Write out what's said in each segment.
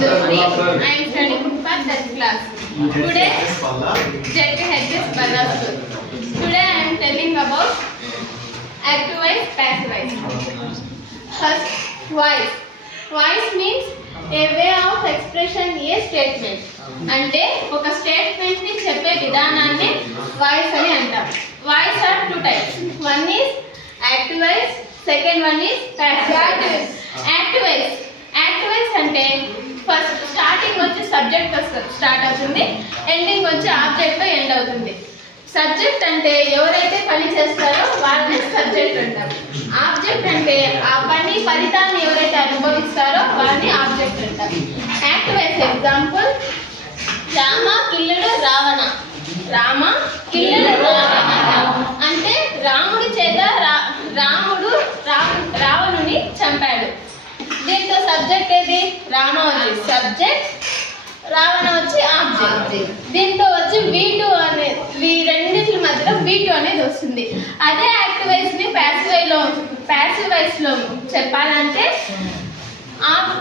I am studying for 10th class. Today, JK Balaspur. Today I am telling about active-wise, passive-wise. First, voice. Voice means a way of expression, a statement. అంటే ఒక statement ని చెప్పే విధానాన్ని voice అని అంటాం. Voice are two types. One is active voice, second one is passive voice. Active voice అంటే first starting వచ్చి subject start అవుతుంది, ఎండింగ్ వచ్చి ఆబ్జెక్ట్ తో ఎండ్ అవుతుంది. సబ్జెక్ట్ అంటే ఎవరైతే పని చేస్తారో వాళ్ళని సబ్జెక్ట్ అంటారు. ఆబ్జెక్ట్ అంటే ఆ పని ఫలితాన్ని ఎవరైతే అనుభవిస్తారో వాళ్ళని ఆబ్జెక్ట్ అంటారు. యాక్టివ్ వాయిస్ ఎగ్జాంపుల్ రామ కిల్లుడు రావణ. రామ కిల్లుడు రావణ అంటే రాముడి చేత రావణుని చంపాడు. దీంతో సబ్జెక్ట్ ఏది? రామ వచ్చి సబ్జెక్ట్, రావణ వచ్చి ఆబ్జెక్ట్. దీంతో వచ్చి V2 అనేది రెండింటి మధ్యలో V2 అనేది వస్తుంది. అదే యాక్టివ్ వాయిస్ ని ప్యాసివ్ వాయిస్ లో చెప్పాలంటే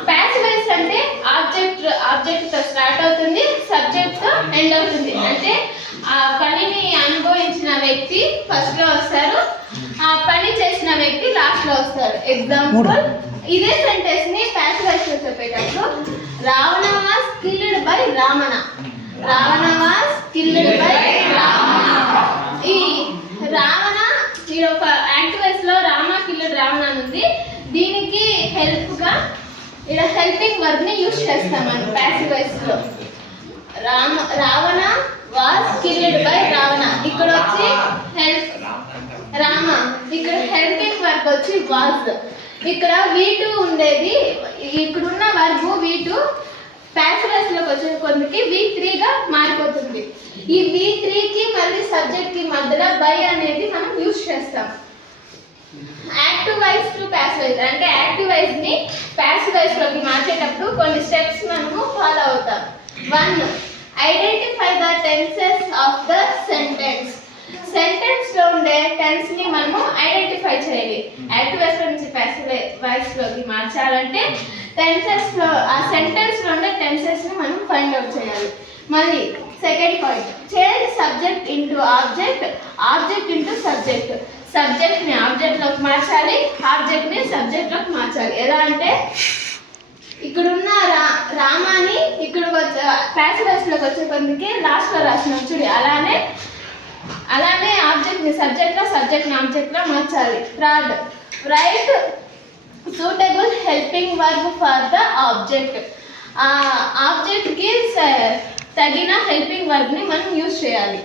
ప్యాసివ్ వాయిస్ అంటే ఆబ్జెక్ట్ తో స్టార్ట్ అవుతుంది, సబ్జెక్ట్ తో ఎండ్ అవుతుంది. అంటే ఆ పనిని అనుభవించిన వ్యక్తి ఫస్ట్ లో వస్తారు, ఆ పని చేసిన వ్యక్తి లాస్ట్ లో వస్తారు. ఎగ్జాంపుల్ ఇదే సెంటెన్స్ ని ప్యాసివ్ వాయిస్ లో చెప్పేటప్పుడు Ravana was killed by Ramana. Ravana was killed by Ramana. ఈ రావణ ఒక యాక్టివ్ వాయిస్ లో రామ కిల్డ్ రావణ అని ఉంది. దీనికి హెల్ప్ గా ఇలా హెల్పింగ్ వర్బ్ ని యూజ్ చేస్తాం మనం ప్యాసివ్ వాయిస్ లో. Ravana was killed by Ravana. ఇక్కడ వచ్చి హెల్ప్ రామ, ఇక్కడ హెల్పింగ్ వర్బ్ వచ్చి వాస్. ఇక్కడ V2 ఉండేది, ఇక్కడున్న వర్బ్ V2 ప్యాసివ్ వాయిస్ లోకి వచ్చే కొద్దికి V3 గా మారిపోతుంది. ఈ V3 కి మళ్ళీ సబ్జెక్ట్ కి మధ్యలో బై అనేది మనం యూజ్ చేస్తాం. Active voice to passive voice అంటే యాక్టివ్ వాయిస్ ని ప్యాసివ్ వాయిస్ లోకి మార్చేటప్పుడు కొన్ని స్టెప్స్ మనము ఫాలో అవుతాం. 1. Identify the tenses of the sentence. Sentence లో ఉండే టెన్స్ ని మనము ఐడెంటిఫై చేయాలి. యాక్టివ్ వాయిస్ నుంచి ప్యాసివ్ వాయిస్ లోకి మార్చాలంటే టెన్సెస్ లో ఆ సెంటెన్స్ లో ఉండే టెన్సెస్ ని మనం ఫైండ్ అవుట్ చేయాలి. మళ్ళీ second point, change subject into object, object into subject. Subject ని ఆబ్జెక్ట్ లోకి మార్చాలి, ఆబ్జెక్ట్ ని సబ్జెక్ట్ లోకి మార్చాలి. ఎలా అంటే ఇక్కడున్న రామాని ఇక్కడికి వచ్చే ప్యాసివ్ వాయిస్ లోకి వచ్చే కొద్దికి లాస్ట్ లో రాసిన చూడు, అలానే ఆబ్జెక్ట్ ని సబ్జెక్ట్ లో, సబ్జెక్ట్ ని ఆబ్జెక్ట్ లో మార్చాలి. Third, right suitable helping verb for the object. ఆ ఆబ్జెక్ట్ కి తగిన హెల్పింగ్ వర్బ్ ని మనం యూజ్ చేయాలి.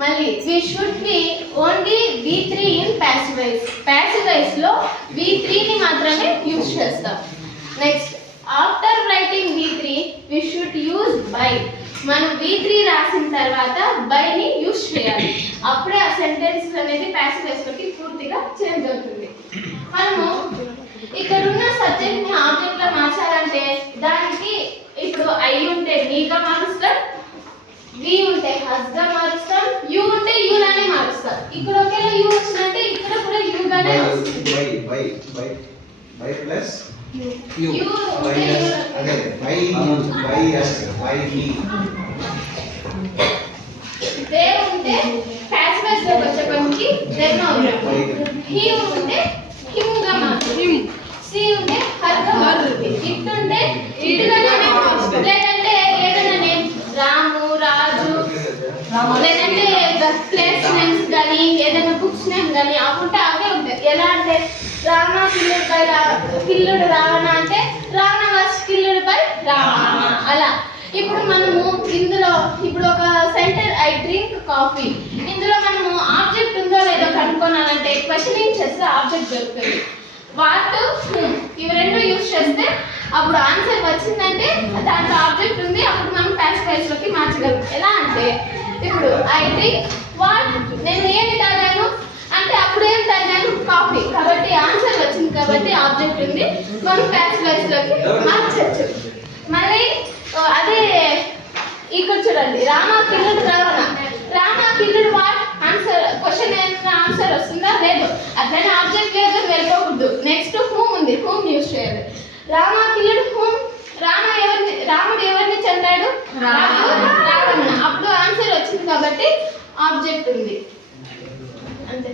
మళ్ళీ we should be only V3 in passive voice. Passive voice లో V3 ని మాత్రమే యూజ్ చేస్తాం. Next, after writing V3 we should use by. మనం V3 రాసిన తర్వాత బై ని యూజ్ చేయాలి. అప్పుడే ఆ సెంటెన్స్ అనేది ప్యాసివ్ వాయిస్ లోకి పూర్తిగా చేంజ్ అవుతుంది. మనము ఇక్కడ ఉన్న సబ్జెక్ట్ ని ఆబ్జెక్ట్ లో మార్చాలంటే దానికి ఇప్పుడు I ఉంటే మీగా మారుస్తాం, V ఉంటే హస్ గా మారుస్తాం, U ఉంటే U లానే మారుస్తాం. ఇక్కడ ఒకేలా U వచ్చినట్టే ఇక్కడ కూడా U గానే వస్తుంది. బై ప్లస్ U అదే బై దే ఉంటే ప్యాసివ్ వాయిస్ లోకి వచ్చేప్పటికి దెన్ అవుతుంది. హి ఉంటే హిమ్ గా మారుతుంది. సి ఉంటే హర్ గా మారుతుంది. ఇట్ ఉంటే ఇట్ గానే మారుతుంది. లేదంటే ఏదైనా నేమ్ రాము, రాజు, లేదంటే ప్లేస్ నేమ్స్ కానీ ఏదైనా బుక్స్ నేమ్ కానీ అప్పుంటే అవే ఉంటాయి. ఎలా అంటే రామ కిల్లుడు రావణ అంటే రావణ వాస్ కిల్లుడు బై రావణ. అలా ఇప్పుడు మనము ఇందులో ఇప్పుడు ఒక సెంటర్ ఐ డ్రింక్ కాఫీ, ఇందులో మనము ఆబ్జెక్ట్ ఉందో లేదో కనుక్కోనాలంటే క్వశ్చనింగ్ చేస్తే ఆబ్జెక్ట్ దొరుకుతుంది. వాట్ ఇవి రెండు యూజ్ చేస్తే అప్పుడు ఆన్సర్ వచ్చిందంటే దాంట్లో ఆబ్జెక్ట్ ఉంది, అప్పుడు మనం ప్యాసివ్ వాయిస్ లోకి మార్చగలం. ఎలా అంటే ఇప్పుడు ఐ డ్రింక్ వాట్, నేను ఏమి తాగాను అంటే అప్పుడు ఏం తాగాను, కాఫీ. కాబట్టి ఆన్సర్ వచ్చింది కాబట్టి ఆబ్జెక్ట్ ఉంది, మనం ప్యాసివ్ వాయిస్ లోకి మార్చచ్చు. మళ్ళీ అదే ఇక్కడ చూడండి, రామ కిల్లుడు రావణ. రామ కిల్లుడు వాట్ ఆన్సర్, క్వశ్చన్ ఏమైనా ఆన్సర్ వస్తుందా? లేదు. అట్లనే ఆబ్జెక్ట్ లేదు వెళ్ళిపోకూడదు. నెక్స్ట్ హూమ్ ఉంది, హూమ్ యూజ్ చేయాలి. రామ కిల్లుడు హూమ్, రామ ఎవరిని రావణ. అప్పుడు ఆన్సర్ వచ్చింది కాబట్టి ఆబ్జెక్ట్ ఉంది అంతే.